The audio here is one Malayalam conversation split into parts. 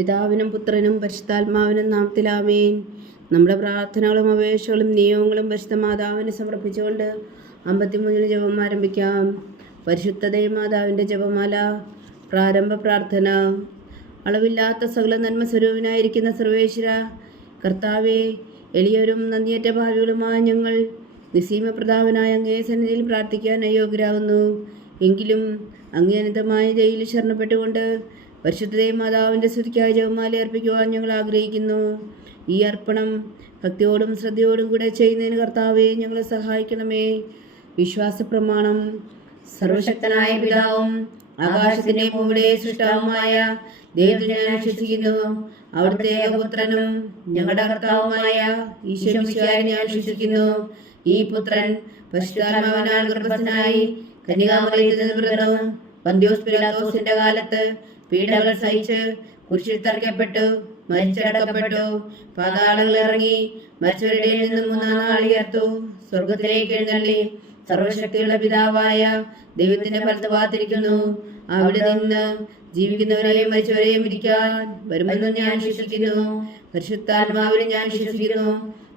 പിതാവിനും പുത്രനും പരിശുദ്ധാത്മാവിനും നാമത്തിലാമേൻ നമ്മുടെ പ്രാർത്ഥനകളും അപേക്ഷകളും നിയമങ്ങളും പരിശുദ്ധ മാതാവിന് സമർപ്പിച്ചുകൊണ്ട് അമ്പത്തിമൂന്നിന് ജപം ആരംഭിക്കാം. പരിശുദ്ധ മാതാവിന്റെ ജപമാല പ്രാരംഭ പ്രാർത്ഥന. അളവില്ലാത്ത സകല നന്മ സ്വരൂപനായിരിക്കുന്ന സർവേശ്വര കർത്താവെ എളിയവരും നന്ദിയേറ്റ ഭാവികളുമായ ഞങ്ങൾ നിസീമ പ്രതാപനായ അങ്ങേ സന്നിധിയിൽ പ്രാർത്ഥിക്കാൻ അയോഗ്യരാകുന്നു. എങ്കിലും അങ്ങേ അനന്തമായ ദയിൽ ശരണപ്പെട്ടുകൊണ്ട് പരിശുദ്ധ മാതാവിന്റെ സ്തുതിക്കായി ജപമാല അർപ്പിക്കുവാൻ ഞങ്ങൾ ആഗ്രഹിക്കുന്നു. ഈ അർപ്പണം ഭക്തിയോടും ശ്രദ്ധയോടും കൂടെ ചെയ്യുന്നതിന് കർത്താവെ ഞങ്ങളെ സഹായിക്കണമേ. വിശ്വാസ പ്രമാണം സർവശക്തനായ പിതാവും ആകാശത്തിന്റെ ഭൂമിയുടെ സൃഷ്ടാവുമായ ദൈവത്തിൽ ഞാൻ അവിടുത്തെ ഏകപുത്രനും ഞങ്ങളുടെ കർത്താവുമായ ഈശ്വരനെ ഞാൻ ഈ പുത്രൻ പരിശുദ്ധാത്മാവനാൽ ഗർഭസ്ഥനായി കന്യകാമലയത്തിൽ നിന്ന് പന്ത്യോസ് കാലത്ത് പീഡകൾ സഹിച്ച് കുരിശിൽ തറയ്ക്കപ്പെട്ടു മരിച്ചടക്കപ്പെട്ടു. പാതാളങ്ങൾ ഇറങ്ങി മരിച്ചവരുടെ നിന്നും മൂന്നാം നാൾ ഉയർത്തു. സ്വർഗത്തിലേക്ക് എഴുന്നള്ളി സർവശക്തിയുള്ള പിതാവായ ദൈവത്തിന്റെ ഫലത്ത് പാത്തിരിക്കുന്നു അവിടെ നിന്ന് ജീവിക്കുന്നവരെയും മരിച്ചവരെയും ഇരിക്കാൻ വരുമെന്ന് ഞാൻ വിശ്വസിക്കുന്നു. പരിശുദ്ധാത്മാവിനെ ഞാൻ വിശ്വസിക്കുന്നു.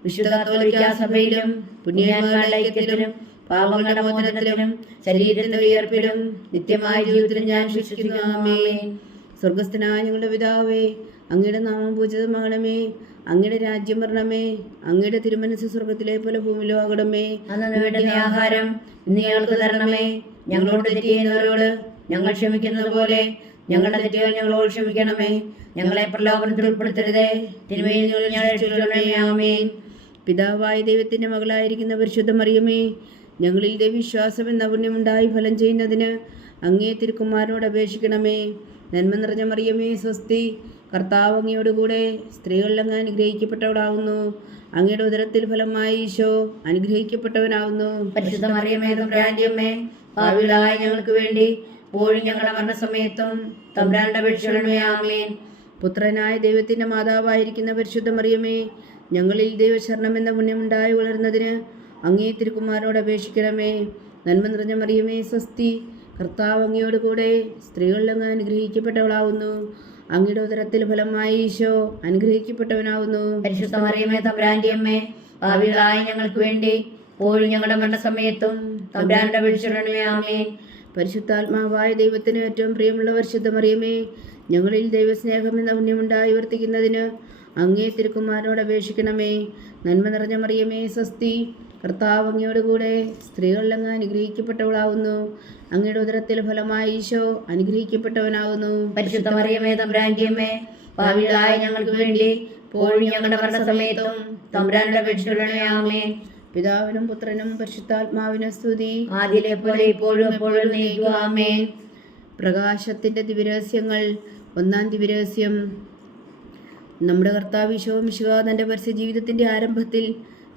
വിശുദ്ധ സഭയിലും പുണ്യവാന്മാരുടെ ഐക്യത്തിലും പാപങ്ങളുടെ മോചനത്തിലും ശരീരത്തിന്റെ ഉയർപ്പിലും നിത്യമായ ജീവിതത്തിലും ഞാൻ ശിക്ഷിക്കുന്നു ആമേ. സ്വർഗസ്ഥനായ ഞങ്ങളുടെ പിതാവേ അങ്ങയുടെ നാമം പൂജിതമാകണമേ. അങ്ങയുടെ രാജ്യം വരണമേ. അങ്ങയുടെ തിരുമനസ് സ്വർഗത്തിലെ പോലെ ഭൂമിയിലോ ആകണമേ. അന്നു ആഹാരം ഇന്ന് ഞങ്ങൾക്ക് തരണമേ. ഞങ്ങളോട് തെറ്റ് ചെയ്യുന്നവരോട് ഞങ്ങൾ ക്ഷമിക്കുന്നത് പോലെ ഞങ്ങളുടെ തെറ്റുകൾ ഞങ്ങളോട് ക്ഷമിക്കണമേ. ഞങ്ങളെ പ്രലോഭനത്തിൽ ഉൾപ്പെടുത്തരുതേ. തിരുമയിൽ ഞങ്ങൾ രക്ഷിക്കണമേ ആമേൻ. പിതാവായ ദൈവത്തിന്റെ മകളായിരിക്കുന്ന പരിശുദ്ധ ഞങ്ങളിൽ ദൈവവിശ്വാസം എന്ന പുണ്യമുണ്ടായി ഫലം ചെയ്യുന്നതിന് അങ്ങേ തിരുക്കുമാരനോട് അപേക്ഷിക്കണമേ. നന്മ നിറഞ്ഞ മറിയമേ സ്വസ്തി. കർത്താവ് അങ്ങയോടുകൂടെ സ്ത്രീകളിൽ അങ്ങ് അനുഗ്രഹിക്കപ്പെട്ടവളാവുന്നു. അങ്ങയുടെ ഉദരത്തിൽ ഫലമായി ഈശോ അനുഗ്രഹിക്കപ്പെട്ടവനാവുന്നു. പരിശുദ്ധ മറിയമേ ഭാവികളായ ഞങ്ങൾക്ക് വേണ്ടി പോഴും ഞങ്ങളുടെ മരണസമയത്തും അപേക്ഷകളമേ ആമേൻ. പുത്രനായ ദൈവത്തിന്റെ മാതാവായിരിക്കുന്ന പരിശുദ്ധ മറിയമേ ഞങ്ങളിൽ ദൈവശരണം എന്ന പുണ്യമുണ്ടായി വളരുന്നതിന് അങ്ങേ തിരുക്കുമാരോട് അപേക്ഷിക്കണമേ. നന്മ നിറഞ്ഞ മറിയമേ സ്വസ്തി. കർത്താവ് അങ്ങയോട് കൂടെ സ്ത്രീകളിൽ അങ്ങ് അനുഗ്രഹിക്കപ്പെട്ടവളാവുന്നു. അങ്ങയുടെ ഉദരത്തിൽ ഫലമായി ഈശോ അനുഗ്രഹിക്കപ്പെട്ടവനാവുന്നു. പരിശുദ്ധ മറിയമേ തമ്പുരാന്റിയമ്മേ ഭാവികളായ ഞങ്ങൾക്ക് വേണ്ടി പോഴും ഞങ്ങളുടെ മരണസമയത്തും തമ്പുരാന്റെ വിളിച്ചിടണമേ ആമേൻ. പരിശുദ്ധാത്മാവായ ദൈവത്തിന് ഏറ്റവും പ്രിയമുള്ള പരിശുദ്ധ മറിയമേ ഞങ്ങളിൽ ദൈവസ്നേഹം എന്ന പുണ്യമുണ്ടായി വർത്തിക്കുന്നതിന് അങ്ങേ തിരുക്കുമാരനോട് അപേക്ഷിക്കണമേ. നന്മ നിറഞ്ഞ മറിയമേ സ്വസ്തി. കർത്താവ് അങ്ങയോട് കൂടെ സ്ത്രീകളിൽ അങ്ങ് അനുഗ്രഹിക്കപ്പെട്ടവളാവുന്നു. അങ്ങയുടെ ഉദരത്തിൽ ഫലമായി ഈശോ അനുഗ്രഹിക്കപ്പെട്ടവനാവുന്നു. പരിശുദ്ധ മറിയമേ ഭാവികളായ ഞങ്ങൾക്ക് വേണ്ടി പോഴും ഞങ്ങളുടെ മരണസമയത്തും പിതാവിനും പുത്രനും പരിശുദ്ധാത്മാവിനും സ്തുതി. ആദ്യം പോലെ ഇപ്പോഴും എപ്പോഴും നീക്കുക ആമേൻ. പ്രകാശത്തിന്റെ ദിവരഹസ്യങ്ങൾ ഒന്നാം ദിവരഹസ്യം നമ്മുടെ കർത്താവ് ഈശോ മിശുക തന്റെ പരസ്യ ജീവിതത്തിന്റെ ആരംഭത്തിൽ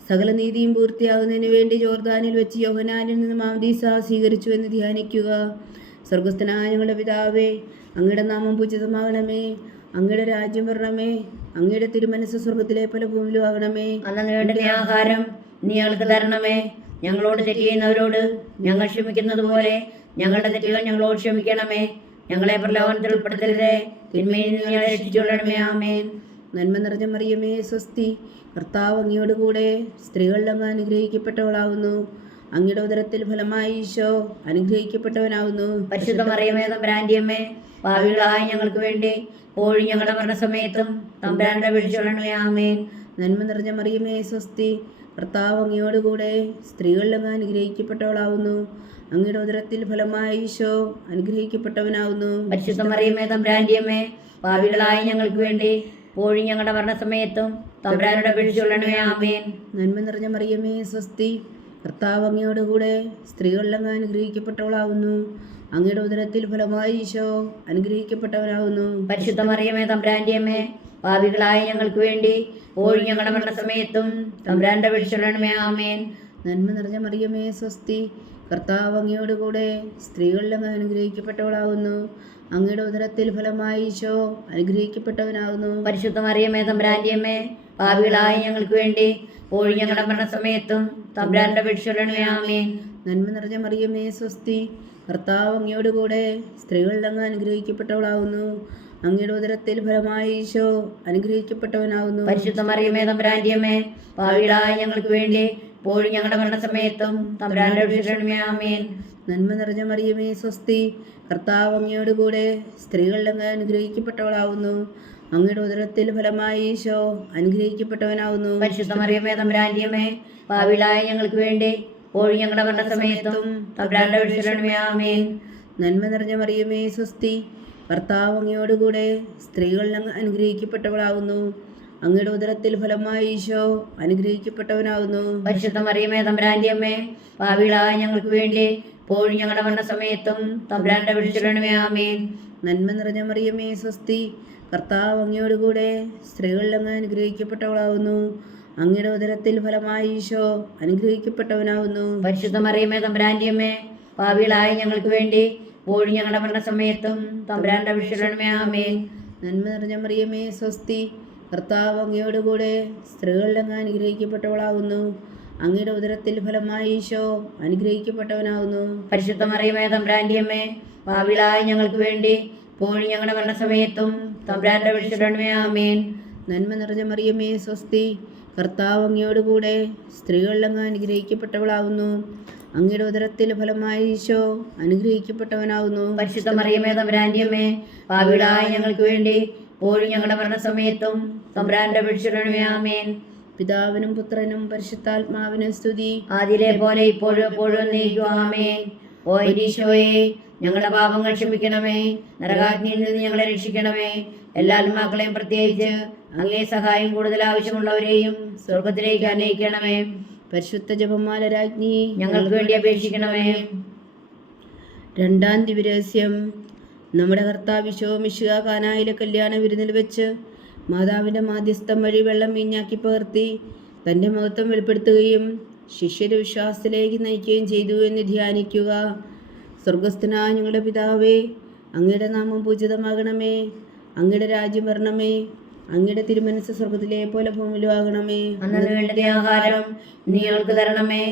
സകല നീതിയും പൂർത്തിയാകുന്നതിന് വേണ്ടി ജോർദാനിൽ വെച്ച് യോഹനാനിൽ നിന്ന് മാമദീസ സ്വീകരിച്ചു എന്ന് ധ്യാനിക്കുക. സ്വർഗസ്ഥനായ ഞങ്ങളുടെ പിതാവേ അങ്ങയുടെ നാമം പൂജിതമാകണമേ. അങ്ങയുടെ രാജ്യം വരണമേ. അങ്ങയുടെ തിരുമനസ് സ്വർഗത്തിലെ പല ഭൂമിയിലും ആകണമേ. അന്നു വേണ്ടുന്ന ആഹാരം നീ ഞങ്ങൾക്ക് തരണമേ. ഞങ്ങളോട് തെറ്റ് ചെയ്യുന്നവരോട് ഞങ്ങൾ ക്ഷമിക്കുന്നത് പോലെ ഞങ്ങളുടെ തെറ്റുകൾ ഞങ്ങളോട് ക്ഷമിക്കണമേ. ഞങ്ങളെ പ്രലോഭനത്തിൽ ഉൾപ്പെടുത്തരുതേ. തിന്മയിൽ നിന്ന് ഞങ്ങളെ രക്ഷിച്ചുകൊള്ളണമേ. ആമേൻ. നന്മ നിറഞ്ഞ മറിയമേ സ്വസ്തി. കർത്താവ് അങ്ങയോട് കൂടെ സ്ത്രീകളിൽ അങ്ങ് അനുഗ്രഹിക്കപ്പെട്ടവളാവുന്നു. അങ്ങയുടെ ഉദരത്തിൽ ഫലമായി ഈശോ അനുഗ്രഹിക്കപ്പെട്ടവനാവുന്നു. പരിശുദ്ധ മറിയമേ തമ്പ്രാൻഡിയമ്മേ ഭാവികളായ ഞങ്ങൾക്ക് വേണ്ടി പോഴും ഞങ്ങളുടെ മരണസമയത്തും തമ്പ്രാന്റെ വിളിച്ചുകൊള്ളണമേ ആമേൻ. നന്മ നിറഞ്ഞ മറിയമേ സ്വസ്തി. കർത്താവ് അങ്ങയോട് കൂടെ സ്ത്രീകളിൽ അങ്ങ് അനുഗ്രഹിക്കപ്പെട്ടവളാവുന്നു. അങ്ങയുടെ ഉദരത്തിൽ ഫലമായി ഈശോ അനുഗ്രഹിക്കപ്പെട്ടവനാവുന്നു. പരിശുദ്ധ മറിയമേ തമ്പ്രാൻഡിയമ്മേ ഭാവികളായ ഞങ്ങൾക്ക് വേണ്ടി പോഴും ഞങ്ങളുടെ മരണസമയത്തും തമ്പുരാനോട് വിളിച്ചുകൊള്ളണമേ ആമേൻ. നന്മ നിറഞ്ഞ മറിയമേ സ്വസ്തി. കർത്താവ് അങ്ങയോട് കൂടെ സ്ത്രീകളിൽ അങ്ങ് അനുഗ്രഹിക്കപ്പെട്ടവളാവുന്നു. അങ്ങയുടെ ഉദരത്തിൽ ഫലമായി ഈശോ അനുഗ്രഹിക്കപ്പെട്ടവനാകുന്നു പരിശുദ്ധ മറിയമേ തമ്പുരാന്റിയമ്മേ ഭാവികളായ ഞങ്ങൾക്ക് വേണ്ടി ഓഴി ഞങ്ങളുടെ മരണസമയത്തും തമ്പുരാന്റെ അപേക്ഷിച്ചുള്ളണമേ ആമേൻ. നന്മ നിറഞ്ഞ മറിയമേ സ്വസ്തി. കർത്താവ് അങ്ങയോട് കൂടെ സ്ത്രീകളിൽ അങ്ങ് അനുഗ്രഹിക്കപ്പെട്ടവളാവുന്നു. അങ്ങയുടെ ഉദരത്തിൽ ഫലമായി ഈശോ അനുഗ്രഹിക്കപ്പെട്ടവനാകുന്നു. പരിശുദ്ധ മറിയമേ തമ്പുരാന്റിയമ്മേ ഭാവികളായ ഞങ്ങൾക്ക് വേണ്ടി പോയി ഞങ്ങളുടെ മരണസമയത്തും തമ്പ്രാന്റെ ആമേൻ. നന്മ നിറഞ്ഞ മറിയമേ സ്വസ്തി. ഭർത്താവ് അങ്ങയോട് കൂടെ സ്ത്രീകളിൽ അങ്ങ് അനുഗ്രഹിക്കപ്പെട്ടവളാവുന്നു അങ്ങയുടെ ഉദരത്തിൽ ഫലമായി ഈശോ അനുഗ്രഹിക്കപ്പെട്ടവനാകുന്നു. പരിശുദ്ധ മറിയമേ തമ്പുരാന്റെ അമ്മേ പാവികളായ ഞങ്ങൾക്ക് വേണ്ടി ഇപ്പോഴും ഞങ്ങളുടെ മരണസമയത്തും തമ്പ്രാന്റെ അഭിഷേകമേ ആമേൻ. നന്മ നിറഞ്ഞ മറിയമേ സ്വസ്തി. കർത്താവ് അങ്ങയോട് കൂടെ സ്ത്രീകളിൽ അങ്ങ് അനുഗ്രഹിക്കപ്പെട്ടവളാവുന്നു. അങ്ങയുടെ ഉദരത്തിൽ ഫലമായി ഈശോ അനുഗ്രഹിക്കപ്പെട്ടവനാവുന്നു. പരിശുദ്ധ മറിയമേ തമ്പുരാന്റെ പാവിളായ ഞങ്ങൾക്ക് വേണ്ടി ഓഴി ഞങ്ങളുടെ തമ്പുരാന്റെ അഭിഷേകമേ നന്മ നിറഞ്ഞ മറിയമേ സ്വസ്തി. കർത്താവ് അങ്ങയോട് കൂടെ സ്ത്രീകളിൽ അങ്ങ് അനുഗ്രഹിക്കപ്പെട്ടവളാവുന്നു. അങ്ങയുടെ ഉദരത്തിൽ ഫലമായി ഈശോ അനുഗ്രഹിക്കപ്പെട്ടവനാവുന്നു. പരിശുദ്ധ മറിയമേ തമ്പുരാന്റെ പാവിളായ ഞങ്ങൾക്ക് വേണ്ടി ഇപ്പോഴും ഞങ്ങളുടെ മരണസമയത്തും തമ്പുരാന്റെ വിളിച്ചിടണമേ ആമേൻ. നന്മ നിറഞ്ഞ മറിയമേ സ്വസ്തി. കർത്താവ് അങ്ങയോട് കൂടെ സ്ത്രീകളിൽ അങ്ങ് അനുഗ്രഹിക്കപ്പെട്ടവളാവുന്നു. അങ്ങയുടെ ഉദരത്തിൽ ഫലമായി ഈശോ അനുഗ്രഹിക്കപ്പെട്ടവനാവുന്നു. പരിശുദ്ധ മറിയമേ തമ്പുരാന്റെ അമ്മേ പാവികളായ ഞങ്ങൾക്ക് വേണ്ടി ഇപ്പോഴും ഞങ്ങളുടെ മരണസമയത്തും തമ്പുരാന്റെ വിളിച്ചിടണമേ ആമേൻ. നന്മ നിറഞ്ഞ മറിയമേ സ്വസ്തി. കർത്താവ് അങ്ങയോട് കൂടെ സ്ത്രീകളിൽ അങ്ങ് അനുഗ്രഹിക്കപ്പെട്ടവളാവുന്നു. അങ്ങയുടെ ഉദരത്തിൽ ഫലമായി ഈശോ അനുഗ്രഹിക്കപ്പെട്ടവനാവുന്നു. പരിശുദ്ധ മറിയമേ തമ്പുരാന്റെ അമ്മേ ഞങ്ങൾക്ക് വേണ്ടി പോഴി ഞങ്ങളുടെ മരണസമയത്തും തമ്പ്രാന്റെ അഭിഷേകമേ ആമേൻ. നന്മ നിറഞ്ഞ മറിയമ്മേ സ്വസ്തി. കർത്താവ് അങ്ങയോട് കൂടെ സ്ത്രീകളിൽ അങ്ങ് അനുഗ്രഹിക്കപ്പെട്ടവളാവുന്നു. അങ്ങയുടെ ഉദരത്തിൽ ഫലമായി ഈശോ അനുഗ്രഹിക്കപ്പെട്ടവനാകുന്നു പരിശുദ്ധ മറിയമേ തമ്പുരാന്റെ അമ്മേ ഞങ്ങൾക്ക് വേണ്ടി പോഴി ഞങ്ങളുടെ മരണസമയത്തും തമ്പ്രാന്റെ അഭിഷേകമേ ആമേൻ. പിതാവിനും പുത്രനും പരിശുദ്ധാത്മാവിനും സ്തുതി. ആദിലെ പോലെ ഇപ്പോഴും എപ്പോഴും നീക്കുവാമേ ഓ ഈശോയെ ഞങ്ങളുടെ പാപങ്ങൾ ക്ഷമിക്കണമേ. നരകാജ്ഞയിൽ നിന്ന് ഞങ്ങളെ രക്ഷിക്കണമേ. എല്ലാ ആത്മാക്കളെയും പ്രത്യേകിച്ച് അങ്ങേ സഹായം കൂടുതൽ ആവശ്യമുള്ളവരെയും സ്വർഗത്തിലേക്ക് അനയിക്കണമേ. പരിശുദ്ധ ജപമാല രാജ്ഞി ഞങ്ങൾക്ക് വേണ്ടി അപേക്ഷിക്കണമേ. രണ്ടാം ദിവരഹസ്യം നമ്മുടെ കർത്താവ് മിശുക കാനായിലെ കല്യാണ വിരുന്നിൽ വെച്ച് മാതാവിന്റെ മാധ്യസ്ഥം വഴി വെള്ളം വീഞ്ഞാക്കി പകർത്തി തന്റെ മഹത്വം വെളിപ്പെടുത്തുകയും ശിഷ്യരെ വിശ്വാസത്തിലേക്ക് നയിക്കുകയും ചെയ്തു എന്ന് ധ്യാനിക്കുക. സ്വർഗസ്ഥനായ ഞങ്ങളുടെ പിതാവേ അങ്ങയുടെ നാമം പൂജിതമാകണമേ. അങ്ങയുടെ രാജ്യം വരണമേ. അങ്ങയുടെ തിരുമനസ് സ്വർഗത്തിലെ പോലെ ഭൂമിയിലും ആകണമേ അന്നു ആഹാരം നീ ഞങ്ങൾക്ക് തരണമേ.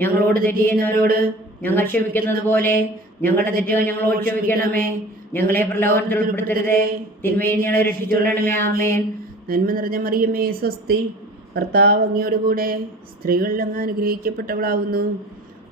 ഞങ്ങളോട് തെറ്റിയുന്നവരോട് ഞങ്ങൾ ക്ഷമിക്കുന്നത് പോലെ ഞങ്ങളുടെ തെറ്റുകൾ ഞങ്ങളോട് ക്ഷമിക്കണമേ. ഞങ്ങളെ പ്രലോഭനത്തിൽ ഉൾപ്പെടുത്തരുതേ. തിന്മയിൽ ഞങ്ങളെ രക്ഷിച്ചുകൊള്ളണമേ. ആമേൻ. നന്മ നിറഞ്ഞ മറിയമേ സ്വസ്തി. ഭർത്താവ് അങ്ങയോടുകൂടെ സ്ത്രീകളിൽ അങ്ങ് അനുഗ്രഹിക്കപ്പെട്ടവളാവുന്നു.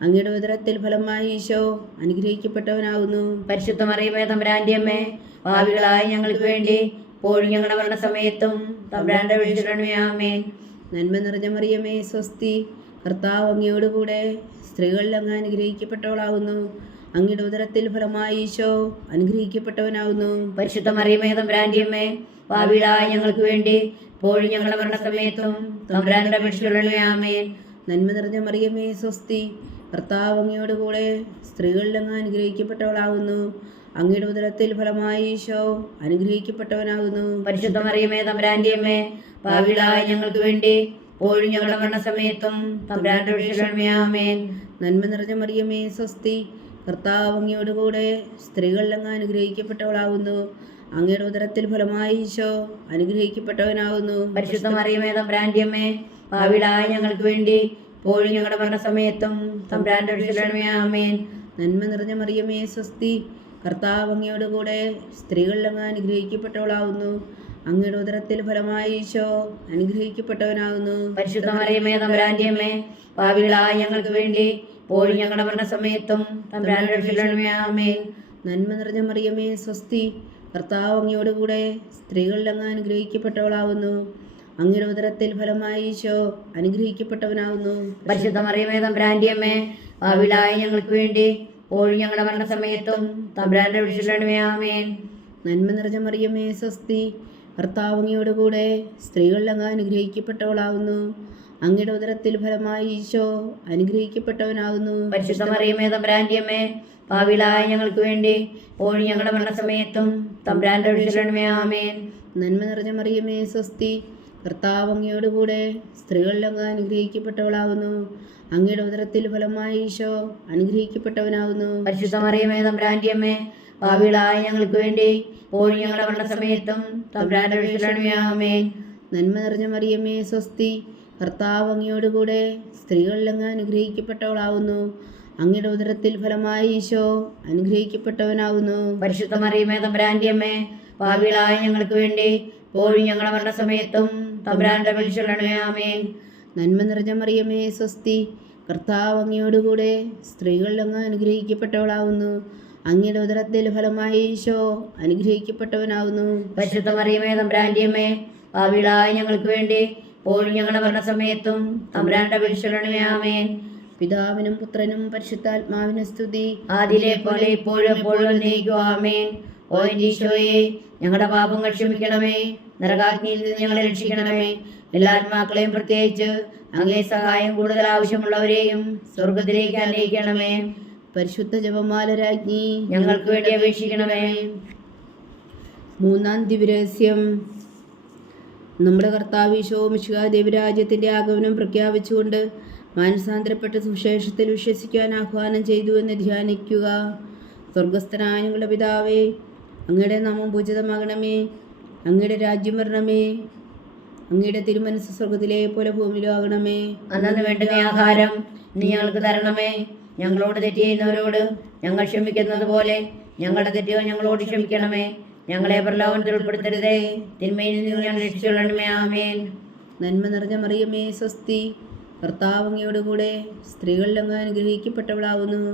അങ്ങയുടെ ഉദരത്തിൽ ഫലമായി ഈശോ അനുഗ്രഹിക്കപ്പെട്ടവനാവുന്നു. പരിശുദ്ധ മറിയമേ തമ്പരാന്റെ അമ്മേ ഭാവികളായ ഞങ്ങൾക്ക് വേണ്ടി ഇപ്പോഴും ഞങ്ങളുടെ മരണസമയത്തും തമ്പരാന്റെ വിളിച്ചിടണമേ. ആമേൻ. നന്മ നിറഞ്ഞ മറിയമേ സ്വസ്തി. കർത്താവ് അങ്ങയോടുകൂടെ സ്ത്രീകളിൽ അങ്ങ് അനുഗ്രഹിക്കപ്പെട്ടവളാവുന്നു. അങ്ങയുടെ ഉദരത്തിൽ ഫലമായി ഈശോ അനുഗ്രഹിക്കപ്പെട്ടവനാകുന്നു. പരിശുദ്ധ മറിയമേ തമ്പുരാന്റെ അമ്മേ ഭാവികളായ ഞങ്ങൾക്ക് വേണ്ടി ഇപ്പോഴും ഞങ്ങളുടെ മരണസമയത്തും തമ്പുരാന്റെ ആമേൻ. നന്മ നിറഞ്ഞ മറിയമേ സ്വസ്തി. കർത്താവ് അങ്ങയോട് കൂടെ സ്ത്രീകളിൽ അങ്ങ് അനുഗ്രഹിക്കപ്പെട്ടവളാകുന്നു. അങ്ങയുടെ ഉദരത്തിൽ ഫലമായി ഈശോ അനുഗ്രഹിക്കപ്പെട്ടവനാകുന്നു. പരിശുദ്ധ മറിയമേ തമ്പുരാന്റെ അമ്മേ ഞങ്ങൾക്ക് വേണ്ടി ഇപ്പോഴും ഞങ്ങളുടെ മരണസമയത്തും തമ്പുരാന്റെ ആമേൻ. നന്മ നിറഞ്ഞ മറിയമേ സ്വസ്തി. കർത്താവ് അങ്ങയോട് കൂടെ സ്ത്രീകളിൽ അങ്ങ് അനുഗ്രഹിക്കപ്പെട്ടവളാവുന്നു അങ്ങയുടെ ഉദരത്തിൽ ഫലമായി ഈശോ അനുഗ്രഹിക്കപ്പെട്ടവനാകുന്നു. പരിശുദ്ധ മറിയമേ തമ്പുരാന്റെ അമ്മേ ഞങ്ങൾക്ക് വേണ്ടി പോഴും ഞങ്ങളുടെ മരണസമയത്തും ആമേൻ. നന്മ നിറഞ്ഞ മറിയമേ സ്വസ്തി. കർത്താവ് അങ്ങയോട് കൂടെ സ്ത്രീകളിലങ്ങ് അനുഗ്രഹിക്കപ്പെട്ടവളാവുന്നു അങ്ങയുടെ ഉദരത്തിൽ ഫലമായി ഈശോ അനുഗ്രഹിക്കപ്പെട്ടവനാകുന്നു. പരിശുദ്ധ മറിയമേ തമ്പുരാന്റെ അമ്മേ ഞങ്ങൾക്ക് വേണ്ടി ഇപ്പോഴും ഞങ്ങളുടെ മരണസമയത്തും ആമേൻ. നന്മ നിറഞ്ഞ മറിയമേ സ്വസ്തി. കർത്താവ് അങ്ങയോട് കൂടെ സ്ത്രീകളിൽ അങ്ങ് അനുഗ്രഹിക്കപ്പെട്ടവളാവുന്നു. അങ്ങയുടെ ഉദരത്തിൽ ഫലമായി ഈശോ അനുഗ്രഹിക്കപ്പെട്ടവനാവുന്നു. പരിശുദ്ധ മറിയമേ തമ്പ്രാൻഡിയമ്മേ ഭാവിലായി ഞങ്ങൾക്ക് വേണ്ടി ഇപ്പോഴും ഞങ്ങളുടെ മരണസമയത്തും തമ്പ്രാന്റെ ആമേൻ. നന്മ നിറഞ്ഞ മറിയമേ സ്വസ്തി. കർത്താവ് അങ്ങയോടുകൂടെ സ്ത്രീകളിൽ അങ്ങ് അനുഗ്രഹിക്കപ്പെട്ടവളാവുന്നു. അങ്ങയുടെ ഉദരത്തിൽ ഫലമായി ഈശോ അനുഗ്രഹിക്കപ്പെട്ടവനാകുന്നു. പരിശുദ്ധമറിയമേ മറിയമേ ഭാവിയിലായ ഞങ്ങൾക്ക് വേണ്ടി ഓഴി ഞങ്ങളുടെ മരണസമയത്തും തമ്പുരാന്റെ വിളിച്ചിടണമേ ആമേൻ. നന്മ നിറഞ്ഞ മറിയമേ സ്വസ്തി. കർത്താവ് അങ്ങയോട് കൂടെ സ്ത്രീകളിൽ അങ്ങ് അനുഗ്രഹിക്കപ്പെട്ടവളാവുന്നു അങ്ങയുടെ ഉദരത്തിൽ ഫലമായി ഈശോ അനുഗ്രഹിക്കപ്പെട്ടവനാകുന്നു. പരിശുദ്ധമറിയമേ മറിയമേ ഭാവിയിലായ ഞങ്ങൾക്ക് വേണ്ടി ഓഴി ഞങ്ങളുടെ മരണസമയത്തും തമ്പുരാന്റെ വിളിച്ചിടണമേ ആമേൻ. നന്മ നിറഞ്ഞ മറിയമേ സ്വസ്തി. കർത്താവ് അങ്ങയോടുകൂടെ സ്ത്രീകളിലങ്ങ് അനുഗ്രഹിക്കപ്പെട്ടവളാവുന്നു. അങ്ങയുടെ ഉദരത്തിൽ ഫലമായി ഈശോ അനുഗ്രഹിക്കപ്പെട്ടവനാവുന്നു. പരിശുദ്ധ മറിയമേ അമ്മേ ഞങ്ങൾക്ക് വേണ്ടി പോഴും ഞങ്ങളുടെ മരണസമയത്തും തമ്പുരാന്റെ വിളിച്ചുള്ളണമേ നന്മ നിറഞ്ഞ മറിയമേ സ്വസ്തി കർത്താവ് അങ്ങയോടുകൂടെ സ്ത്രീകളിലങ്ങ് അനുഗ്രഹിക്കപ്പെട്ടവളാവുന്നു. അങ്ങയുടെ ഉദരത്തിൽ ഫലമായി ഈശോ അനുഗ്രഹിക്കപ്പെട്ടവനാവുന്നു. പരിശുദ്ധ മറിയമേ അമ്മേ ഞങ്ങൾക്ക് വേണ്ടി ഇപ്പോഴും ഞങ്ങളുടെ മരണസമയത്തും തമ്പുരാന്റെ ആമേൻ പിതാവിനും പുത്രനും പരിശുദ്ധാത്മാവിനും സ്തുതി. ആദിലെ പോലെ ഇപ്പോഴും എപ്പോഴും ആമേൻ. ഓ ഈശോയെ ഞങ്ങളുടെ പാപങ്ങൾ ക്ഷമിക്കണമേ. നരകാഗ്നിയിൽ നിന്ന് ഞങ്ങളെ രക്ഷിക്കണമേ. എല്ലാ ആത്മാക്കളെയും പ്രത്യേകിച്ച് അങ്ങേ സഹായം കൂടുതൽ ആവശ്യമുള്ളവരെയും സ്വർഗത്തിലേക്ക് അന്വേഷിക്കണമേ പരിശുദ്ധ ജപമാല രാജ്ഞി ഞങ്ങൾക്ക് വേണ്ടി അപേക്ഷിക്കണമേ. മൂന്നാം ദിവരഹസ്യം നമ്മുടെ കർത്താവ് ഈശോ മിശുക ദേവരാജ്യത്തിന്റെ ആഗമനം പ്രഖ്യാപിച്ചുകൊണ്ട് മാനസാന്തരപ്പെട്ട സുവിശേഷത്തിൽ വിശ്വസിക്കാൻ ആഹ്വാനം ചെയ്തു എന്ന് ധ്യാനിക്കുക. സ്വർഗസ്ഥനായ ഞങ്ങളുടെ പിതാവേ അങ്ങയുടെ നാമം പൂജിതമാകണമേ അങ്ങയുടെ രാജ്യം വരണമേ അങ്ങയുടെ തിരുമനസ് സ്വർഗത്തിലെ പോലെ ഭൂമിയിലും ആകണമേ. അന്നു വേണ്ടുന്ന ആഹാരം ഞങ്ങൾക്ക് തരണമേ. ഞങ്ങളോട് തെറ്റ് ചെയ്യുന്നവരോട് ഞങ്ങൾ ക്ഷമിക്കുന്നത് പോലെ ഞങ്ങളുടെ തെറ്റുകൾ ഞങ്ങളോട് ക്ഷമിക്കണമേ. ഞങ്ങളെ പ്രലോഭനത്തിൽ ഉൾപ്പെടുത്തരുതേ. തിന്മയിൽ നിന്ന് ഞങ്ങൾ രക്ഷിച്ചുകൊള്ളണമേ. ആമേൻ. നന്മ നിറഞ്ഞ മറിയമേ സ്വസ്തി. കർത്താവ് അങ്ങയോടുകൂടെ സ്ത്രീകളിൽ അങ്ങ് അനുഗ്രഹിക്കപ്പെട്ടവളാവുന്നു.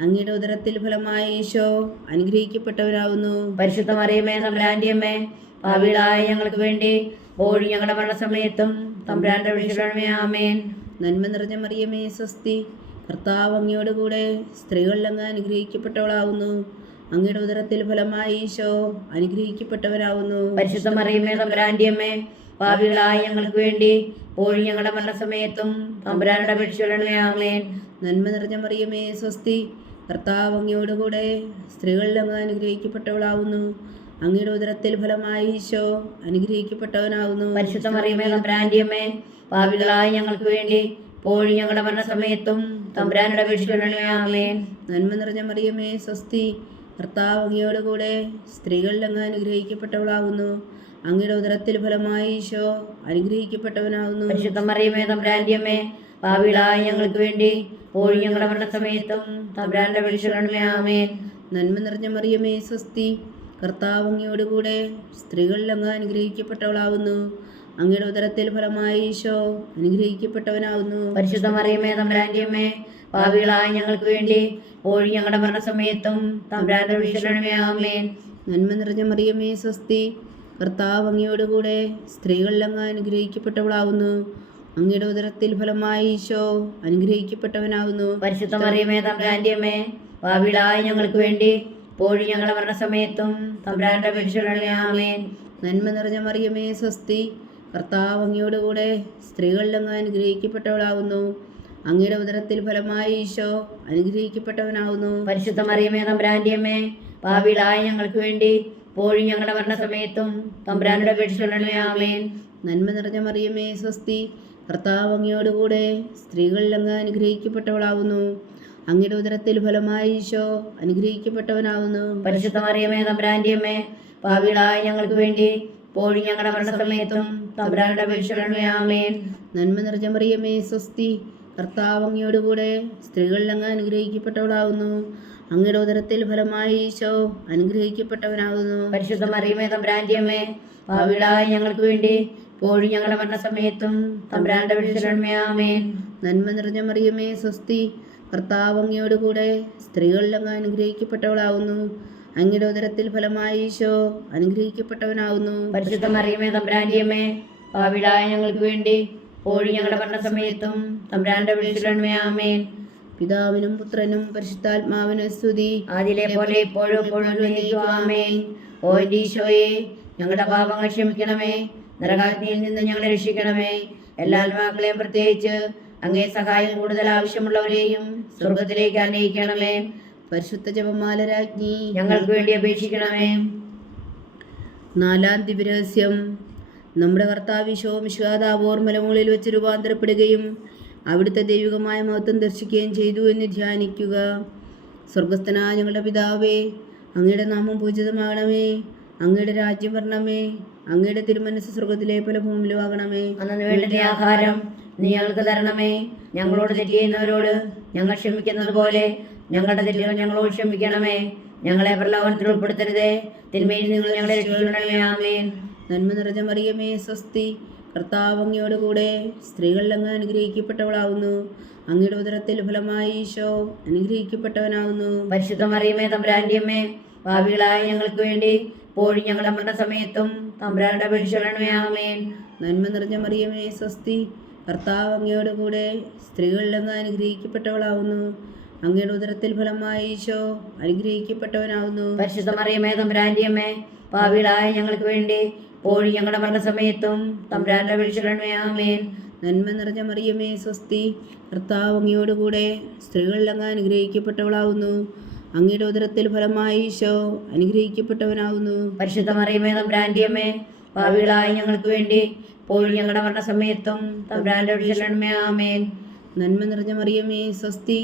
അങ്ങയുടെ ഉദരത്തിൽ ഫലമായ ഈശോ അനുഗ്രഹിക്കപ്പെട്ടവരാവുന്നു. പരിശുദ്ധ മറിയമേ തമ്പുരാന്റെ ഭാവികളായ ഞങ്ങൾക്ക് വേണ്ടി ഓടി ഞങ്ങളുടെ മരണസമയത്തും തമ്പുരാന്റെ വിളിച്ചുകൊള്ളണമേ ആമേൻ. നന്മ നിറഞ്ഞ മറിയമേ സ്വസ്തി. കർത്താവ് അങ്ങയോടുകൂടെ സ്ത്രീകളിൽ അങ്ങ് അനുഗ്രഹിക്കപ്പെട്ടവളാവുന്നു. അങ്ങയുടെ ഉദരത്തിൽ ഫലമായി ഈശോ അനുഗ്രഹിക്കപ്പെട്ടവരാവുന്നു. പരിശുദ്ധ മറിയമേ തമ്പുരാന്റെ അമ്മേ പാവികളായ ഞങ്ങൾക്ക് വേണ്ടി പോഴും ഞങ്ങളുടെ മരണസമയത്തും തമ്പുരാനുടെ ആമേൻ. നന്മ നിറഞ്ഞ മറിയമേ സ്വസ്തി. കർത്താവ് അങ്ങയോടുകൂടെ സ്ത്രീകളിൽ അങ്ങ് അനുഗ്രഹിക്കപ്പെട്ടവളാവുന്നു. അങ്ങയുടെ ഉദരത്തിൽ ഫലമായ ഈശോ അനുഗ്രഹിക്കപ്പെട്ടവനാവുന്നു. പരിശുദ്ധ മറിയമേ തമ്പുരാന്റെ അമ്മേ പാവികളായ ഞങ്ങൾക്ക് വേണ്ടി പോഴും ഞങ്ങളുടെ മരണസമയത്തും തമ്പുരാനുടെ ആമേൻ. നന്മ നിറഞ്ഞ മറിയമേ സ്വസ്തി. കർത്താവ് അങ്ങയോടുകൂടെ സ്ത്രീകളിൽ അങ്ങ് അനുഗ്രഹിക്കപ്പെട്ടവളാകുന്നു. അങ്ങയുടെ ഉദരത്തിൽ ഫലമായി ഈശോ അനുഗ്രഹിക്കപ്പെട്ടവനാകുന്നു. പരിശുദ്ധ മറിയമേ തമ്പുരാന്റെ അമ്മേ പാവികളായ ഞങ്ങൾക്ക് വേണ്ടി ഞങ്ങളുടെ മരണസമയത്തും ആമേൻ. നന്മ നിറഞ്ഞ മറിയമേ സ്വസ്തി. കർത്താവ് അങ്ങയോടുകൂടെ സ്ത്രീകളിൽ അങ്ങ് അനുഗ്രഹിക്കപ്പെട്ടവളാവുന്നു അങ്ങയുടെ ഉദരത്തിൽ ഫലമായി ഈശോ അനുഗ്രഹിക്കപ്പെട്ടവനാകുന്നു പരിശുദ്ധ മറിയമേ തമ്പുരാന്റെ അമ്മേ ഞങ്ങൾക്ക് വേണ്ടി ഓഴി ഞങ്ങളുടെ മരണസമയത്തും തമ്പുരാന്റെ വിളിച്ചുകൊള്ളണമേ ആമേൻ. നന്മ നിറഞ്ഞ മറിയമേ സ്വസ്തി. കർത്താവ് അങ്ങയോടുകൂടെ സ്ത്രീകളിലങ്ങ് അനുഗ്രഹിക്കപ്പെട്ടവളാകുന്നു അനുഗ്രഹിക്കപ്പെട്ടവളാവുന്നു. അങ്ങയുടെ ഉദരത്തിൽ ഫലമായ ഈശോ അനുഗ്രഹിക്കപ്പെട്ടവനാകുന്നു പരിശുദ്ധ മറിയമേ തമ്പുരാന്റെ അമ്മേ ഞങ്ങൾക്ക് വേണ്ടി പോഴി ഞങ്ങളുടെ മരണസമയത്തും തമ്പുരാന്റെ വിളിച്ചുകൊള്ളണമേ ആമേൻ. നന്മ നിറഞ്ഞ മറിയമേ സ്വസ്തി. കർത്താവ് അങ്ങയോടുകൂടെ സ്ത്രീകളിൽ അനുഗ്രഹിക്കപ്പെട്ടവളാകുന്നു. അങ്ങയുടെ ഉദരത്തിൽ ഫലമായി ഈശോ അനുഗ്രഹിക്കപ്പെട്ടവനാകുന്നു. പരിശുദ്ധ മറിയമേ തമ്പ്രാന്റിയമ്മേ ഭാവിയിലായ ഞങ്ങൾക്ക് വേണ്ടി പോഴും ഞങ്ങളുടെ മരണസമയത്തും തമ്പുരാനുടെ വിളിച്ചുകൊള്ളണമേ ആമേൻ. നന്മ നിറഞ്ഞ മറിയമേ സ്വസ്തി കർത്താവ് അങ്ങയോടുകൂടെ സ്ത്രീകളിൽ അനുഗ്രഹിക്കപ്പെട്ടവളാകുന്നു. അങ്ങയുടെ ഉദരത്തിൽ ഫലമായി ഈശോ അനുഗ്രഹിക്കപ്പെട്ടവനാകുന്നു. പരിശുദ്ധ മറിയമേ തമ്പ്രാന്റിയമ്മേ ഭാവിയിലായ ഞങ്ങൾക്ക് വേണ്ടി പോഴി ഞങ്ങളുടെ മരണസമയത്തും വിളിച്ചുകൊള്ളണമേ ആമേൻ. നന്മ നിറഞ്ഞ സ്വസ്തി. കർത്താവ് സ്ത്രീകളിൽ അങ്ങ് അനുഗ്രഹിക്കപ്പെട്ടവളാകുന്നു. അങ്ങയുടെ ഉദരത്തിൽ ഫലമായി ഈശോ അനുഗ്രഹിക്കപ്പെട്ടവനാകുന്നു. പരിശുദ്ധ മറിയമേ തമ്പ്രാന്റിയമ്മേ അമ്മേ പാവികളായ ഞങ്ങൾക്ക് വേണ്ടി പോഴി ഞങ്ങളുടെ മരണസമയത്തും തമ്പ്രാന്റെ ആമേൻ. നന്മ നിറഞ്ഞ മറിയമേ സ്വസ്തി. കർത്താവ് അങ്ങയോടുകൂടെ സ്ത്രീകളിൽ അങ്ങ് അനുഗ്രഹിക്കപ്പെട്ടവളാവുന്നു അങ്ങയുടെ ഉദരത്തിൽ ഫലമായി ഈശോ അനുഗ്രഹിക്കപ്പെട്ടവനാകുന്നു. പരിശുദ്ധമറിയമേ മറിയമേ പാവിടായ ഞങ്ങൾക്ക് വേണ്ടി പോഴി ഞങ്ങളുടെ മരണസമയത്തും തമ്പുരാനുടെ വിളിച്ചുകൊള്ളണമേ ആമേൻ. പിതാവിനും പുത്രനും പരിശുദ്ധാത്മാവിനും സ്തുതി. ആദിലെ പോലെ ഇപ്പോഴും എപ്പോഴും ആമേൻ. ഓ ഈശോയെ ഞങ്ങളുടെ പാപങ്ങൾ ക്ഷമിക്കണമേ നരകാഗ്നിയിൽ നിന്ന് ഞങ്ങളെ രക്ഷിക്കണമേ. എല്ലാ ആത്മാക്കളെയും പ്രത്യേകിച്ച് അങ്ങേ സഹായം കൂടുതൽ ആവശ്യമുള്ളവരെയും സ്വർഗത്തിലേക്ക് അന്വയിക്കണമേ പരിശുദ്ധ ജപമാല രാജ്ഞി ഞങ്ങൾക്ക് വേണ്ടി അപേക്ഷിക്കണമേ. നാലാം ദിവരഹസ്യം നമ്മുടെ കർത്താവ് മിശ്വാദാവോർ മലമുകളിൽ വെച്ച് രൂപാന്തരപ്പെടുകയും അവിടുത്തെ ദൈവികമായ മഹത്വം ദർശിക്കുകയും ചെയ്തു എന്ന് ധ്യാനിക്കുക. സ്വർഗസ്ഥനായ ഞങ്ങളുടെ പിതാവേ അങ്ങയുടെ നാമം പൂജിതമാകണമേ. അങ്ങയുടെ രാജ്യം വരണമേ. അങ്ങയുടെ തിരുമനസ് സ്വർഗത്തിലെ പല ഭൂമിയിലും ആകണമേ അന്നു ആഹാരം നീ ഞങ്ങൾക്ക് തരണമേ. ഞങ്ങളോട് തെറ്റ് ചെയ്യുന്നവരോട് ഞങ്ങൾ ക്ഷമിക്കുന്നത് പോലെ ഞങ്ങളുടെ തെറ്റുകൾ ഞങ്ങളോട് ക്ഷമിക്കണമേ. ഞങ്ങളെ പ്രലോഭനത്തിൽ ഉൾപ്പെടുത്തരുതേ. തിന്മയിൽ നിങ്ങൾ ഞങ്ങളെ രക്ഷിക്കണമേ. നന്മ നിറഞ്ഞ മറിയമേ സ്വസ്തി. കർത്താവ് കൂടെ സ്ത്രീകളിൽ അങ്ങ് അനുഗ്രഹിക്കപ്പെട്ടവളാവുന്നു. അങ്ങയുടെ ഉദരത്തിൽ ഫലമായി ഈശോ അനുഗ്രഹിക്കപ്പെട്ടവനാവുന്നു. പരിശുദ്ധ മറിയമേ തമ്പുരാന്റെ ഭാവികളായ ഞങ്ങൾക്ക് വേണ്ടി പോഴി ഞങ്ങളുടെ മരണസമയത്തും സമയത്തും പരിശോധനമേ ആമേൻ. നന്മ നിറഞ്ഞ മറിയമേ സ്വസ്തി. കർത്താവ് അങ്ങയോട് കൂടെ സ്ത്രീകളിൽ അങ്ങ് അങ്ങയുടെ ഉദരത്തിൽ ഫലമായി ഈശോ അനുഗ്രഹിക്കപ്പെട്ടവനാവുന്നു. പരിശുദ്ധ മറിയമേ തമ്പുരാന്റെ അമ്മേ ഞങ്ങൾക്ക് വേണ്ടി പോഴി ഞങ്ങളുടെ മരണസമയത്തും തമ്പുരാനുടെ വിളിച്ചിടണമേ ആമേൻ. നന്മ നിറഞ്ഞ മറിയമേ സ്വസ്തി കർത്താവ് അങ്ങയോടുകൂടെ സ്ത്രീകളിൽ അങ്ങ് അനുഗ്രഹിക്കപ്പെട്ടവളാവുന്നു. അങ്ങയുടെ ഉദരത്തിൽ ഫലമായി ഈശോ അനുഗ്രഹിക്കപ്പെട്ടവനാവുന്നു. പരിശുദ്ധ മറിയമേ തമ്പുരാന്റെ അമ്മേ ഭാവികളായ ഞങ്ങൾക്ക് വേണ്ടി പോഴി ഞങ്ങളുടെ മരണസമയത്തും തമ്പുരാന്റെ വിളിച്ചിടണമേ ആമേൻ. നന്മ നിറഞ്ഞ മറിയമേ സ്വസ്തി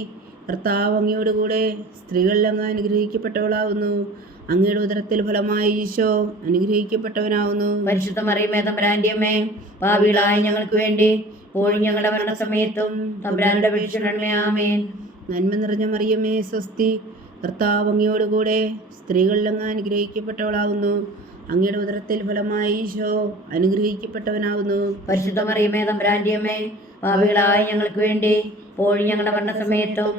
കർത്താവ് അങ്ങയോട് കൂടെ സ്ത്രീകളിൽ അങ്ങ് അനുഗ്രഹിക്കപ്പെട്ടവളാവുന്നു. അങ്ങയുടെ ഉദരത്തിൽ ഫലമായി ഈശോ അനുഗ്രഹിക്കപ്പെട്ടവനാവുന്നു. പരിശുദ്ധ മറിയമേ തമ്പുരാന്റെ അമ്മേ ഭാവികളായ ഞങ്ങൾക്ക് വേണ്ടി പോഴും ഞങ്ങളുടെ മരണസമയത്തും തമ്പുരാനുടെ വീക്ഷണമേ ആമേൻ. നന്മ നിറഞ്ഞ മറിയമേ സ്വസ്തി. കർത്താവ് അങ്ങയോട് കൂടെ സ്ത്രീകളിൽ അങ്ങ് അനുഗ്രഹിക്കപ്പെട്ടവളാവുന്നു. അങ്ങയുടെ ഉദരത്തിൽ ഫലമായി ഈശോ അനുഗ്രഹിക്കപ്പെട്ടവനാവുന്നു. പരിശുദ്ധ മറിയമേ തമ്പുരാന്റെ അമ്മേ ഭാവികളായ ഞങ്ങൾക്ക് വേണ്ടി പോഴും ഞങ്ങളുടെ മരണസമയത്തും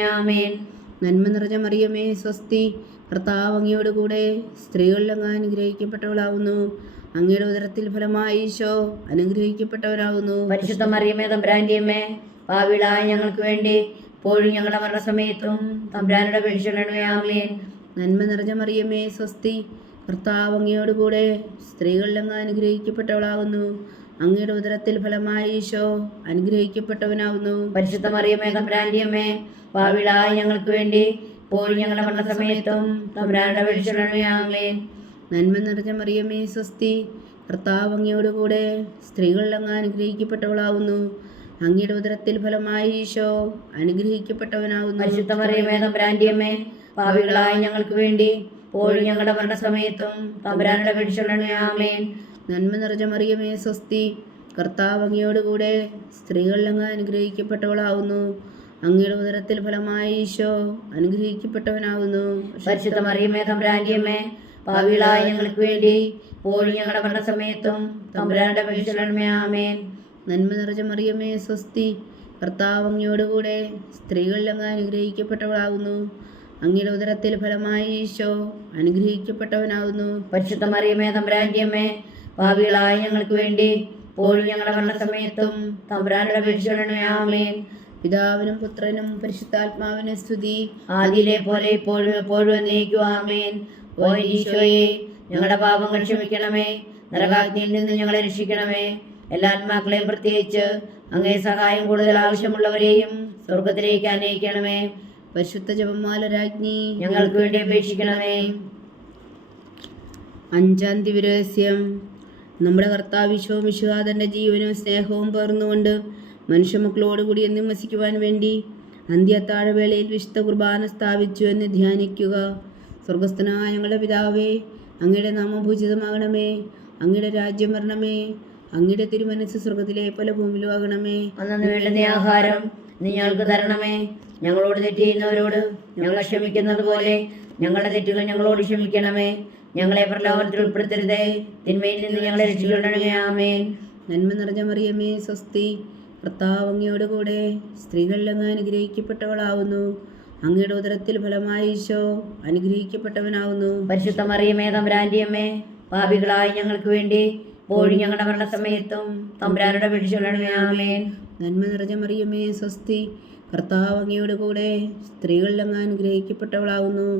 ആമേൻ. നന്മ നിറഞ്ഞ മറിയമേ സ്വസ്തി. കർത്താവ് അങ്ങയോട് കൂടെ സ്ത്രീകളിൽ അങ്ങ് അനുഗ്രഹിക്കപ്പെട്ടവളാവുന്നു. അങ്ങയുടെ ഉദരത്തിൽ ഫലമായി ഈശോ അനുഗ്രഹിക്കപ്പെട്ടവരാകുന്നു പരിശുദ്ധ മറിയമേ തമ്പുരാന്റെ ഭാവിയിലായ ഞങ്ങൾക്ക് വേണ്ടി പോഴും ഞങ്ങളുടെ മരണസമയത്തും തമ്പുരാനുടെ ആമേൻ. നന്മ നിറഞ്ഞ മറിയമേ സ്വസ്തി. കർത്താവ് അങ്ങയോട് കൂടെ സ്ത്രീകളിൽ അങ്ങ് അനുഗ്രഹിക്കപ്പെട്ടവളാവുന്നു. അങ്ങയുടെ ഉദരത്തിൽ ഫലമായി ഈശോ അനുഗ്രഹിക്കപ്പെട്ടവനാവുന്നു. പരിശുദ്ധ മറിയമേ പാവിളായി ഞങ്ങൾക്ക് വേണ്ടി പോയി ഞങ്ങളുടെ മരണസമയത്തും സമയത്തും പരിശോധനമേ ആമേൻ നന്മ നിറഞ്ഞ മറിയമ്മേ സ്വസ്തി കർത്താവ് അങ്ങയോട് കൂടെ സ്ത്രീകളിൽ അങ്ങ് അനുഗ്രഹിക്കപ്പെട്ടവളാവുന്നു. അങ്ങയുടെ ഉദരത്തിൽ ഫലമായി ഈശോ അനുഗ്രഹിക്കപ്പെട്ടവനാവുന്നു. പരിശുദ്ധ മറിയമേ പാവികളായി ഞങ്ങൾക്ക് വേണ്ടി പോയി ഞങ്ങളുടെ മരണസമയത്തും തമ്പുരാനുടെ പരിശോധനമേ ആമേൻ നന്മ നിറഞ്ഞ മറിയമേ സ്വസ്തി. കർത്താവ് അങ്ങയോട് കൂടെ സ്ത്രീകളിൽ അങ്ങ് അനുഗ്രഹിക്കപ്പെട്ടവളാവുന്നു. അങ്ങയുടെ ഉദരത്തിൽ ഫലമായി ഈശോ അനുഗ്രഹിക്കപ്പെട്ടവനാവുന്നു. പരിശുദ്ധ മറിയമേ തമ്പുരാന്റെ അമ്മേ ഭാവികളായ ഞങ്ങൾക്ക് വേണ്ടി പോഴി ഞങ്ങളുടെ മരണസമയത്തും തമ്പുരാനുടെ പരിശോധനമേ ആമേൻ. നന്മ നിറഞ്ഞ മറിയമേ സ്വസ്തി. കർത്താവ് അങ്ങയോട് കൂടെ സ്ത്രീകളിൽ അങ്ങ് അനുഗ്രഹിക്കപ്പെട്ടവളാവുന്നു. അങ്ങയുടെ ഉദരത്തിൽ ഫലമായി ഈശോ അനുഗ്രഹിക്കപ്പെട്ടവനാവുന്നു. പരിശുദ്ധ മറിയമേ തമ്പുരാന്റെ അമ്മേ ഭാവികളായ ഞങ്ങൾക്ക് വേണ്ടി പോലും ഞങ്ങളുടെ മരണസമയത്തും തമ്പുരാനുടെ പരിശോധനമേ ആമേൻ. പിതാവിനും പുത്രനും പരിശുദ്ധാത്മാവിനും സ്തുതി. ആദ്യയിലെ പോലെ ഇപ്പോഴും എപ്പോഴും എന്നേക്കും ആമേൻ. ഓ ഈശോയെ ഞങ്ങളുടെ പാപങ്ങൾ ക്ഷമിക്കണമേ. നരകാഗ്നിയിൽ നിന്ന് ഞങ്ങളെ രക്ഷിക്കണമേ. എല്ലാ ആത്മാക്കളെയും പ്രത്യേകിച്ച് അങ്ങേ സഹായം കൂടുതൽ ആവശ്യമുള്ളവരെയും സ്വർഗത്തിലേക്ക് അനയിക്കണമേ. പരിശുദ്ധ ജപമാല രാജ്ഞി ഞങ്ങൾക്ക് വേണ്ടി അപേക്ഷിക്കണമേ. അഞ്ചാം ദിവരഹസ്യം നമ്മുടെ കർത്താവ് വിശ്വമിശുഹാതന്റെ ജീവനും സ്നേഹവും പേർന്നുകൊണ്ട് മനുഷ്യമക്കളോടുകൂടി എന്നും വസിക്കുവാൻ വേണ്ടി അന്ത്യത്താഴവേളയിൽ വിശുദ്ധ കുർബാന സ്ഥാപിച്ചു എന്ന് ധ്യാനിക്കുക. സ്വർഗസ്ഥനായ ഞങ്ങളുടെ പിതാവേ അങ്ങയുടെ നാമം പൂജിതമാകണമേ അങ്ങയുടെ രാജ്യം വരണമേ അങ്ങയുടെ തിരുമനസ് സ്വർഗത്തിലെ പല ഭൂമിയിലും ആകണമേ. വേണ്ടുന്ന ആഹാരം ഞങ്ങൾക്ക് തരണമേ. ഞങ്ങളോട് തെറ്റ് ചെയ്യുന്നവരോട് ഞങ്ങൾ ക്ഷമിക്കുന്നത് പോലെ ഞങ്ങളുടെ തെറ്റുകൾ ഞങ്ങളോട് ക്ഷമിക്കണമേ. ഞങ്ങളെ പ്രലോഭനത്തിൽ ഉൾപ്പെടുത്തരുതേ. തിന്മയിൽ നിന്ന് ഞങ്ങളെ രക്ഷിക്കണമേ നന്മ നിറഞ്ഞ മറിയമേ സ്വസ്തി. കർത്താവ് അങ്ങയോട് കൂടെ സ്ത്രീകളിൽ അങ്ങ് അനുഗ്രഹിക്കപ്പെട്ടവളാവുന്നു. അങ്ങയുടെ ഉദരത്തിൽ ഫലമായി ഈശോ അനുഗ്രഹിക്കപ്പെട്ടവനാവുന്നു. പരിശുദ്ധ മറിയമേ തമ്പുരാന്റെ അമ്മേ പാപികളായ ഞങ്ങൾക്ക് വേണ്ടി പോഴി ഞങ്ങളുടെ മരണസമയത്തും തമ്പുരാനുടെ പിടിച്ചുകൊള്ളണമേ ആമേൻ. നന്മ നിറഞ്ഞ മറിയമേ സ്വസ്തി. കർത്താവ് അങ്ങയോട് കൂടെ സ്ത്രീകളിൽ അങ്ങ് അനുഗ്രഹിക്കപ്പെട്ടവളാവുന്നു.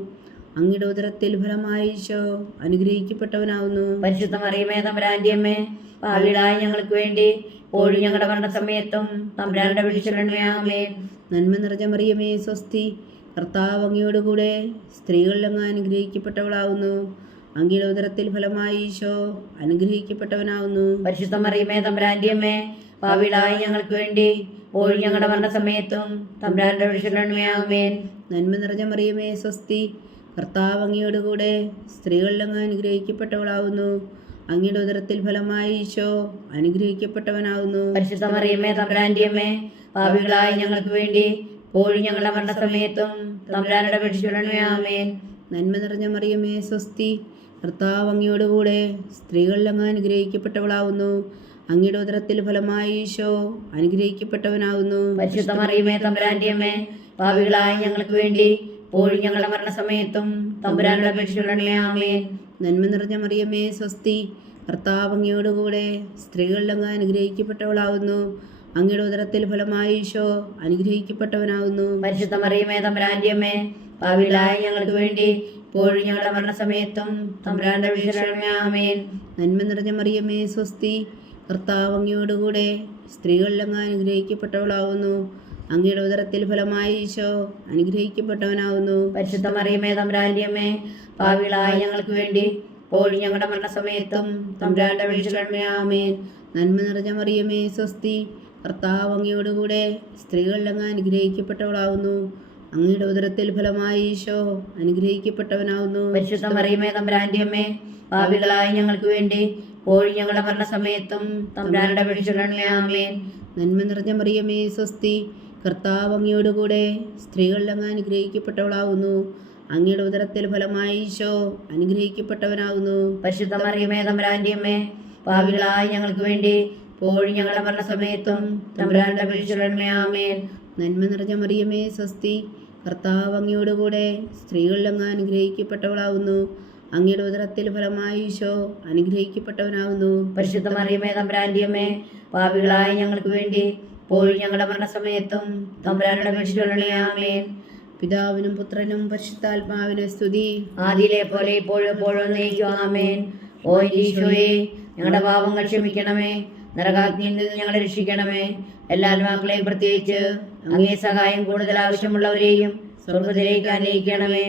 അങ്ങയുടെ ഉദരത്തിൽ ഫലമായി ഈശോ അനുഗ്രഹിക്കപ്പെട്ടവനാവുന്നു. പരിശുദ്ധ മറിയമേ തമ്പുരാന്റെ അമ്മേ പാപികളായ ഞങ്ങൾക്ക് വേണ്ടി പോഴും ഞങ്ങളുടെ മരണസമയത്തും തമ്പുരാനുടെ പിടിച്ചുകൊള്ളണമേ ആമേൻ നന്മ നിറഞ്ഞ മറിയമേ സ്വസ്തി കർത്താവ് അങ്ങയോട് കൂടെ സ്ത്രീകളിൽ അങ്ങ് അനുഗ്രഹിക്കപ്പെട്ടവളാവുന്നു. അങ്ങയുടെ ഉദരത്തിൽ ഫലമായി ഈശോ അനുഗ്രഹിക്കപ്പെട്ടവനാവുന്നു. പരിശുദ്ധ മറിയമേ തമ്പുരാന്റെ അമ്മേ പാപികളായ ഞങ്ങൾക്ക് വേണ്ടി പോഴും ഞങ്ങളുടെ മരണസമയത്തും തമ്പുരാനുടെ പിടിച്ചുകൊള്ളണമേ ആമേൻ നന്മ നിറഞ്ഞ മറിയമേ സ്വസ്തി കർത്താവ് അങ്ങയോട് കൂടെ സ്ത്രീകളിൽ അങ്ങ് അനുഗ്രഹിക്കപ്പെട്ടവളാവുന്നു. അങ്ങയുടെ ഉദരത്തിൽ ഫലമായി ഈശോ അനുഗ്രഹിക്കപ്പെട്ടവനാവുന്നു. പരിശുദ്ധ മറിയമേ തമ്പുരാന്റെ പാപികളായ ഞങ്ങൾക്ക് വേണ്ടി പോഴും ഞങ്ങളുടെ മരണസമയത്തും തമ്പുരാനുടെ അപേക്ഷിച്ചുകൊള്ളണമേ ആമേൻ. നന്മ നിറഞ്ഞ മറിയമേ സ്വസ്തി. കർത്താവ് അങ്ങയോടുകൂടെ സ്ത്രീകളിൽ അങ്ങ് അനുഗ്രഹിക്കപ്പെട്ടവളാവുന്നു. അങ്ങയുടെ ഉദരത്തിൽ ഫലമായി ഈശോ അനുഗ്രഹിക്കപ്പെട്ടവനാവുന്നു. പരിശുദ്ധ മറിയമേ തമ്പുരാന്റെ അമ്മേ ഞങ്ങൾക്ക് വേണ്ടി പോഴും ഞങ്ങളുടെ മരണസമയത്തും തമ്പുരാനുള്ള അപേക്ഷിച്ചുകൊള്ളണമേ ആമേൻ നന്മ നിറഞ്ഞ മറിയമേ സ്വസ്തി ഭർത്താവങ്ങിയോടുകൂടെ സ്ത്രീകളിലങ്ങ് അനുഗ്രഹിക്കപ്പെട്ടവളാവുന്നു. അങ്ങയുടെ ഉദരത്തിൽ ഫലമായി ഈശോ അനുഗ്രഹിക്കപ്പെട്ടവനാവുന്നു. പരിശുദ്ധ മറിയമേ തമ്പുരാന്റിയമ്മേ ഭാവിയിലായ ഞങ്ങൾക്ക് വേണ്ടി ഇപ്പോഴും ഞങ്ങളുടെ മരണസമയത്തും തമ്പുരാന്റെ അപേക്ഷിച്ചുകൊള്ളണമേ ആമേൻ നന്മ നിറഞ്ഞ മറിയമേ സ്വസ്തി കർത്താവ് അങ്ങയോടുകൂടെ സ്ത്രീകളിൽ അങ്ങ് അനുഗ്രഹിക്കപ്പെട്ടവളാവുന്നു. അങ്ങയുടെ ഉദരത്തിൽ ഫലമായി ഈശോ അനുഗ്രഹിക്കപ്പെട്ടവനാവുന്നു. പരിശുദ്ധ മറിയമേ തമ്പുരാന്റെ അമ്മേ ഞങ്ങൾക്ക് വേണ്ടി പോലും ഞങ്ങളുടെ മരണസമയത്തും തമ്പ്രാന്റെ അപേക്ഷിച്ചുകൊള്ളണമേ ആമേൻ. നന്മ നിറഞ്ഞ മറിയമേ സ്വസ്തി. കർത്താവ് അങ്ങയോടുകൂടെ സ്ത്രീകളിലങ്ങ് അനുഗ്രഹിക്കപ്പെട്ടവളാവുന്നു. അങ്ങയുടെ ഉദരത്തിൽ ഫലമായി ഈശോ അനുഗ്രഹിക്കപ്പെട്ടവനാവുന്നു. പരിശുദ്ധ മറിയമേ തമ്പുരാന്റെ അമ്മേ ഞങ്ങൾക്ക് വേണ്ടി പോഴും ഞങ്ങളുടെ മരണസമയത്തും തമ്പുരാനുടെ അപേക്ഷിച്ചുകൊള്ളണമേ ആമേൻ. നന്മ നിറഞ്ഞ മറിയമേ സ്വസ്തി. കർത്താവ് അങ്ങയോടുകൂടെ സ്ത്രീകളിൽ അനുഗ്രഹിക്കപ്പെട്ടവളാവുന്നു. അങ്ങയുടെ ഉദരത്തിൽ ഫലമായി ഈശോ അനുഗ്രഹിക്കപ്പെട്ടവനാവുന്നു. പരിശുദ്ധ മറിയമേ തമ്പുരാന്റെ അമ്മേ പാപികളായ ഞങ്ങൾക്ക് വേണ്ടി പോഴും ഞങ്ങളുടെ മരണസമയത്തും തമ്പുരാനുടെ അപേക്ഷിച്ചുകൊള്ളണമേ ആമേൻ. നന്മ നിറഞ്ഞ മറിയമേ സ്വസ്തി. കർത്താവ് അങ്ങയോടുകൂടെ സ്ത്രീകളിൽ അനുഗ്രഹിക്കപ്പെട്ടവളാവുന്നു. അങ്ങയുടെ ഉദരത്തിൽ ഫലമായി ഈശോ അനുഗ്രഹിക്കപ്പെട്ടവനാവുന്നു. പരിശുദ്ധ മറിയമേ തമ്പുരാന്റിയമ്മേ പാപികളായ ഞങ്ങൾക്ക് വേണ്ടി പോയി ഞങ്ങളുടെ മരണസമയത്തും തമ്പുരാനുടെ ആമേൻ. പിതാവിനും പുത്രനും പരിശുദ്ധാത്മാവിനും സ്തുതി. ആദിയിലെ പോലെ ഇപ്പോഴും എപ്പോഴും നയിക്കും ആമേൻ. ഓ ഈശോയെ ഞങ്ങളുടെ പാപങ്ങൾ ക്ഷമിക്കണമേ നരകാഗ്നിയിൽ നിന്ന് ഞങ്ങളെ രക്ഷിക്കണമേ. എല്ലാ ആത്മാക്കളെയും പ്രത്യേകിച്ച് അങ്ങേ സഹായം കൂടുതൽ ആവശ്യമുള്ളവരെയും സ്വർഗത്തിലേക്ക് അനയിക്കണമേ.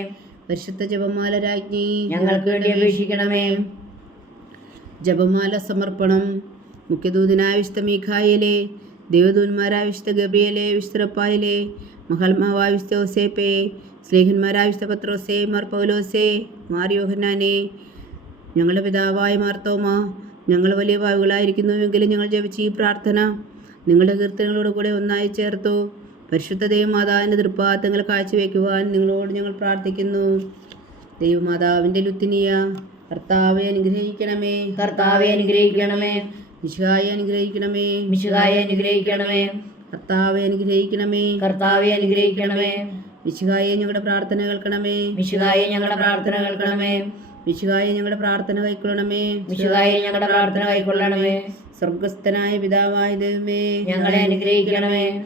പരിശുദ്ധ ജപമാല രാജ്ഞി ഞങ്ങൾക്ക് വേണ്ടി അപേക്ഷിക്കണമേ. ജപമാല സമർപ്പണം. മുഖ്യദൂതനായ വിശുദ്ധ മീഖായിലെ ദേവദൂന്മാരായ വിശുദ്ധ ഗബ്രിയലെ വിശുദ്ധപ്പായിലെ മഹാത്മാവായ മഹൽമാവായ വിശുദ്ധ ഓസേപ്പെ സ്നേഹന്മാരായ വിശുദ്ധ പത്രോസേ മാർ പൗലോസേ മാർ യോഹന്നാനെ ഞങ്ങളുടെ പിതാവായ മാർത്തോമ ഞങ്ങൾ വലിയ പാവുകളായിരിക്കുന്നുവെങ്കിലും ഞങ്ങൾ ജപിച്ച ഈ പ്രാർത്ഥന നിങ്ങളുടെ കീർത്തനങ്ങളോട് കൂടെ ഒന്നായി ചേർത്തു. പരിശുദ്ധ ദൈവമാതാവിന്റെ തൃപ്പാത്തങ്ങൾ കാഴ്ചവെക്കുവാൻ നിങ്ങളോട് ഞങ്ങൾ പ്രാർത്ഥിക്കുന്നു. ദൈവമാതാവിന്റെ ലുത്തിനിയ കർത്താവെ അനുഗ്രഹിക്കണമേ. കർത്താവെ അനുഗ്രഹിക്കണമേ. മിശുഹായി അനുഗ്രഹിക്കണമേ. മിശുഹായി അനുഗ്രഹിക്കണമേ. കർത്താവെ അനുഗ്രഹിക്കണമേ. കർത്താവെ അനുഗ്രഹിക്കണമേ. മിശുഹായെ ഞങ്ങളുടെ പ്രാർത്ഥന കേൾക്കണമേ. മിശുകായെ ഞങ്ങളുടെ പ്രാർത്ഥന കേൾക്കണമേ. വിശുഹായി ഞങ്ങളുടെ പ്രാർത്ഥന കൈക്കൊള്ളണമേ. വിശുഹായി ഞങ്ങളുടെ പ്രാർത്ഥന കൈക്കൊള്ളണമേ. സ്വർഗസ്ഥനായ പിതാവായ ദൈവമേ. ഞങ്ങളെ അനുഗ്രഹിക്കണമേ.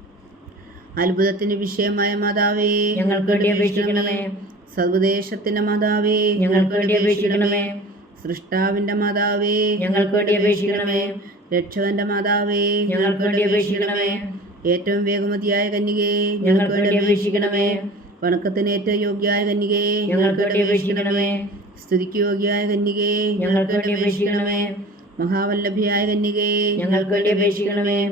അത്ഭുതത്തിന് വിഷയമായ മാതാവേ ഞങ്ങൾക്ക് വേണ്ടി അപേക്ഷിക്കണമേ. സർവദേശത്തിന്റെ മാതാവേ ഞങ്ങൾക്ക് വേണ്ടി അപേക്ഷിക്കണമേ. സൃഷ്ടാവിന്റെ മാതാവേ ഞങ്ങൾക്ക് വേണ്ടി അപേക്ഷിക്കണമേ. രക്ഷകന്റെ മാതാവേ ഞങ്ങൾക്ക് വേണ്ടി അപേക്ഷിക്കണമേ. ഏറ്റവും വേഗമതിയായ കന്യകേ ഞങ്ങൾക്ക് വേണ്ടി അപേക്ഷിക്കണമേ. വണക്കത്തിന് ഏറ്റവും യോഗ്യയായ കന്യകേ ഞങ്ങൾക്ക് വേണ്ടി അപേക്ഷിക്കണമേ. സ്തുതിക്ക് യോഗ്യയായ കന്യകേ ഞങ്ങൾക്ക് വേണ്ടി അപേക്ഷിക്കണമേ. മഹാവല്ലഭിയായ കന്യകേ ഞങ്ങൾക്ക് വേണ്ടി അപേക്ഷിക്കണമേ.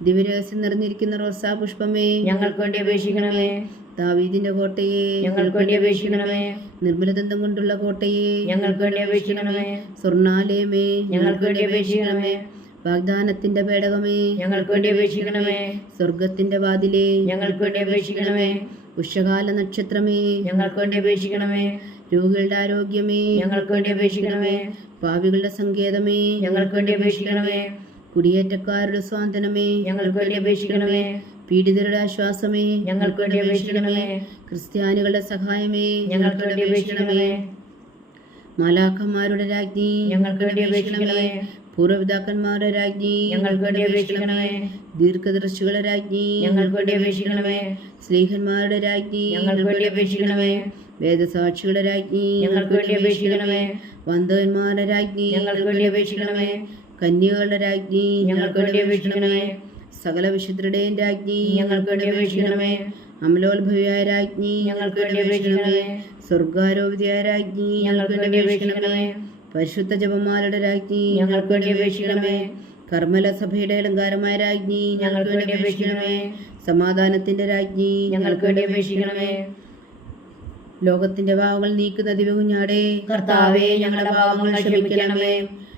ദിവരഹസ്യം നിറഞ്ഞിരിക്കുന്ന റോസാ പുഷ്പമേ ഞങ്ങൾക്ക് വേണ്ടി അപേക്ഷിക്കണമേ ദാവീദിന്റെ കോട്ടയെ ഞങ്ങൾക്ക് വേണ്ടി അപേക്ഷിക്കണമേ നിർമ്മലദന്തം കൊണ്ടുള്ള കോട്ടയെ ഞങ്ങൾക്ക് വേണ്ടി അപേക്ഷിക്കണമേ സ്വർണാലയമേ ഞങ്ങൾക്ക് വേണ്ടി അപേക്ഷിക്കണമേ വാഗ്ദാനത്തിന്റെ പേടകമേ ഞങ്ങൾക്ക് വേണ്ടി അപേക്ഷിക്കണമേ സ്വർഗത്തിന്റെ വാതിലേ ഞങ്ങൾക്ക് വേണ്ടി അപേക്ഷിക്കണമേ ഉഷകാല നക്ഷത്രമേ ഞങ്ങൾക്ക് വേണ്ടി അപേക്ഷിക്കണമേ രോഗികളുടെ ആരോഗ്യമേ ഞങ്ങൾക്ക് വേണ്ടി അപേക്ഷിക്കണമേ പാവികളുടെ സങ്കേതമേ ഞങ്ങൾക്ക് വേണ്ടി അപേക്ഷിക്കണമേ കുടിയേറ്റക്കാരുടെ സ്വാതന്ത്ര്യമേ ഞങ്ങൾക്ക് വേണ്ടി അപേക്ഷിക്കണമേ. പീഡിതരുടെ ആശ്വാസമേ ഞങ്ങൾക്ക് വേണ്ടി അപേക്ഷിക്കണമേ. ക്രിസ്ത്യാനികളുടെ സഹായമേ ഞങ്ങൾക്ക് വേണ്ടി അപേക്ഷിക്കണമേ. മാലാഖന്മാരുടെ രാജ്ഞി ഞങ്ങൾക്ക് വേണ്ടി അപേക്ഷിക്കണമേ. പൂർവപിതാക്കന്മാരുടെ രാജ്ഞി ഞങ്ങൾക്ക് വേണ്ടി അപേക്ഷിക്കണമേ. ദീർഘദർശികളുടെ രാജ്ഞി ഞങ്ങൾക്ക് വേണ്ടി അപേക്ഷിക്കണമേ. സ്നേഹന്മാരുടെ രാജ്ഞി ഞങ്ങൾക്ക് വേണ്ടി അപേക്ഷിക്കണമേ. വേദസാക്ഷികളുടെ രാജ്ഞി ഞങ്ങൾക്ക് വേണ്ടി അപേക്ഷിക്കണമേ. വന്ധവന്മാരുടെ രാജ്ഞി ഞങ്ങൾക്ക് വേണ്ടി അപേക്ഷിക്കണമേ. കന്യകളുടെ രാജ്ഞി ഞങ്ങൾക്ക് വേണ്ടി അപേക്ഷിക്കണമേ. സകല വിശുദ്ധരുടെയും രാജ്ഞി ഞങ്ങൾക്ക് വേണ്ടി അപേക്ഷിക്കണമേ. അമലോത്ഭവിയായ രാജ്ഞി ഞങ്ങൾക്ക് വേണ്ടി അപേക്ഷിക്കണമേ. സ്വർഗാരോപിതയായ രാജ്ഞി ഞങ്ങൾക്ക് വേണ്ടി അപേക്ഷിക്കണമേ. പരിശുദ്ധ ജപമാലയുടെ രാജ്ഞി ഞങ്ങൾക്ക് വേണ്ടി അപേക്ഷിക്കണമേ. കർമ്മല സഭയുടെ അലങ്കാരമായ രാജ്ഞി ഞങ്ങൾക്ക് വേണ്ടി അപേക്ഷിക്കണമേ. സമാധാനത്തിന്റെ രാജ്ഞി ഞങ്ങൾക്ക് വേണ്ടി അപേക്ഷിക്കണമേ. ലോകത്തിന്റെ ഭാവങ്ങൾ നീക്കുന്ന ദിവകുഞ്ഞാടേ കർത്താവേ ഞങ്ങളുടെ ഭാവങ്ങൾ ക്ഷമിക്കണമേ.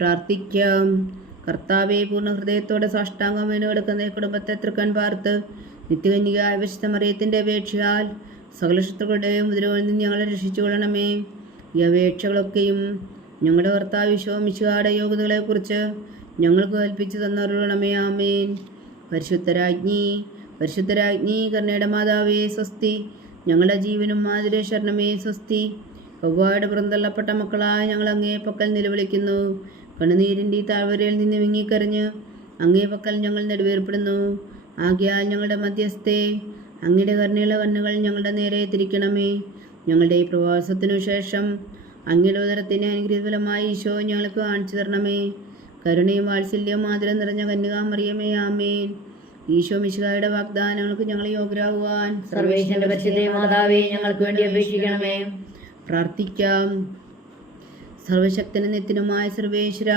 പ്രാർത്ഥിക്കാം. കർത്താവെ പൂർണ ഹൃദയത്തോടെ സാഷ്ടാംഗം വേണു കിടക്കുന്ന കുടുംബത്തെ തൃക്കാൻ പാർത്ത് നിത്യകന്യകായ വിശുദ്ധ മറിയത്തിന്റെ അപേക്ഷയാൽ സകല ശത്രുക്കളുടെയും നിന്ന് ഞങ്ങളെ രക്ഷിച്ചു കൊള്ളണമേ ഈ അപേക്ഷകളൊക്കെയും ഞങ്ങളുടെ കർത്താവ് വിശ്വമിശുകാരുടെ യോഗ്യതകളെക്കുറിച്ച് ഞങ്ങൾക്ക് കൽപ്പിച്ചു തന്നറിയണമേ ആമേൻ. പരിശുദ്ധരാജ്ഞി പരിശുദ്ധരാജ്ഞി കർണയുടെ മാതാവേ സ്വസ്തി. ഞങ്ങളുടെ ജീവനും മാതിരെ ശരണമേ സ്വസ്തി. ഒവ്വാട് പുറന്തള്ളപ്പെട്ട മക്കളായ ഞങ്ങൾ അങ്ങേ പക്കൽ നിലവിളിക്കുന്നു. കണ്ണുനീരിന്റെ ഈ താഴ്വരയിൽ നിന്ന് വിങ്ങിക്കറിഞ്ഞ് അങ്ങേ പക്കൽ ഞങ്ങൾ നെടുവേർപ്പെടുന്നു. ആകിയാൽ ഞങ്ങളുടെ മധ്യസ്ഥേ അങ്ങയുടെ കരുണയുള്ള കണ്ണുകൾ ഞങ്ങളുടെ നേരെ തിരിക്കണമേ. ഞങ്ങളുടെ ഈ പ്രവാസത്തിനു ശേഷം അങ്ങയുടെ ഉദരത്തിന് അനുഗ്രഹഫലമായി ഈശോ ഞങ്ങൾക്ക് കാണിച്ചു തരണമേ. കരുണയും വാത്സല്യവും മാതിരം നിറഞ്ഞ കന്യകാമറിയമേ ആമേൻ. ഈശോ മിശിഹായുടെ വാഗ്ദാനങ്ങൾക്ക് ഞങ്ങൾ യോഗ്യരാകുവാൻ സർവേശ്വരന്റെ മാതാവേ ഞങ്ങൾക്ക് വേണ്ടി അപേക്ഷിക്കണമേ. പ്രാർത്ഥിക്കാം. സർവശക്തനും നിത്യനുമായ സർവേശ്വര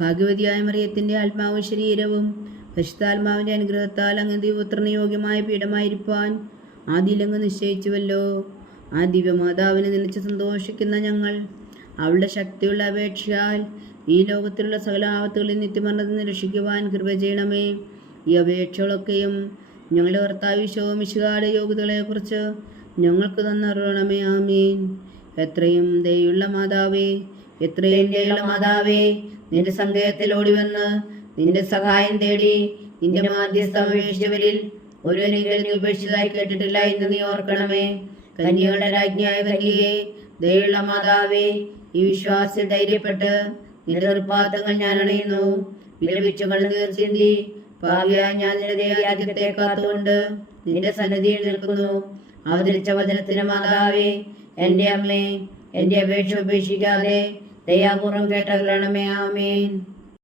ഭാഗ്യവതിയായ മറിയത്തിന്റെ ആത്മാവും ശരീരവും പരിശുദ്ധാത്മാവിന്റെ അനുഗ്രഹത്താൽ അങ്ങ് ദിവപുത്രന് യോഗ്യമായ പീഠമായിരിക്കാൻ ആദ്യയിലങ്ങ് നിശ്ചയിച്ചുവല്ലോ. ആ ദിവ്യമാതാവിനെ നിലച്ച് സന്തോഷിക്കുന്ന ഞങ്ങൾ അവളുടെ ശക്തിയുള്ള അപേക്ഷയാൽ ഈ ലോകത്തിലുള്ള സകല ആപത്തുകളിൽ നിത്യമരണത്തിൽ നിന്ന് രക്ഷിക്കുവാൻ കൃപ ചെയ്യണമേ. ഈ അപേക്ഷകളൊക്കെയും ഞങ്ങളുടെ ഭർത്താവ് ശോമിശുകാരുടെ യോഗ്യതകളെക്കുറിച്ച് ഞങ്ങൾക്ക് തന്നറിയണമേ. ആമീൻ. എത്രയും ദയുള്ള മാതാവേ എത്രയും ദയുള്ള മാതാവേ നിന്റെ സങ്കേതത്തിൽ ഓടിവന്ന് നിന്റെ സഹായം തേടി നിന്റെ മാധ്യസ്ഥ അപേക്ഷിച്ചവരിൽ ഒരുവനെങ്കിലും നീ ഉപേക്ഷിച്ചതായി കേട്ടിട്ടില്ല എന്ന് നീ ഓർക്കണമേ. കന്യകളുടെ രാജ്ഞിയായ കന്യകെ ദയുള്ള മാതാവേ ഈ വിശ്വാസ ധൈര്യപ്പെട്ട് നിന്റെ നിർപ്പാത്തങ്ങൾ ഞാൻ അണയുന്നു. വിലപിച്ചു കണ്ണുനീർ ചിന്തി ഭാവിയായി ഞാൻ നിന്റെ ദേവരാജ്യത്തെ കാത്തുകൊണ്ട് നിന്റെ സന്നിധിയിൽ നിൽക്കുന്നു. അവതരിച്ച വചനത്തിന് മാതാവേ എന്റെ അമ്മേ എന്റെ അപേക്ഷ ഉപേക്ഷിക്കാതെ ദയാപൂർവം കേട്ടകലണമേ ആമേൻ.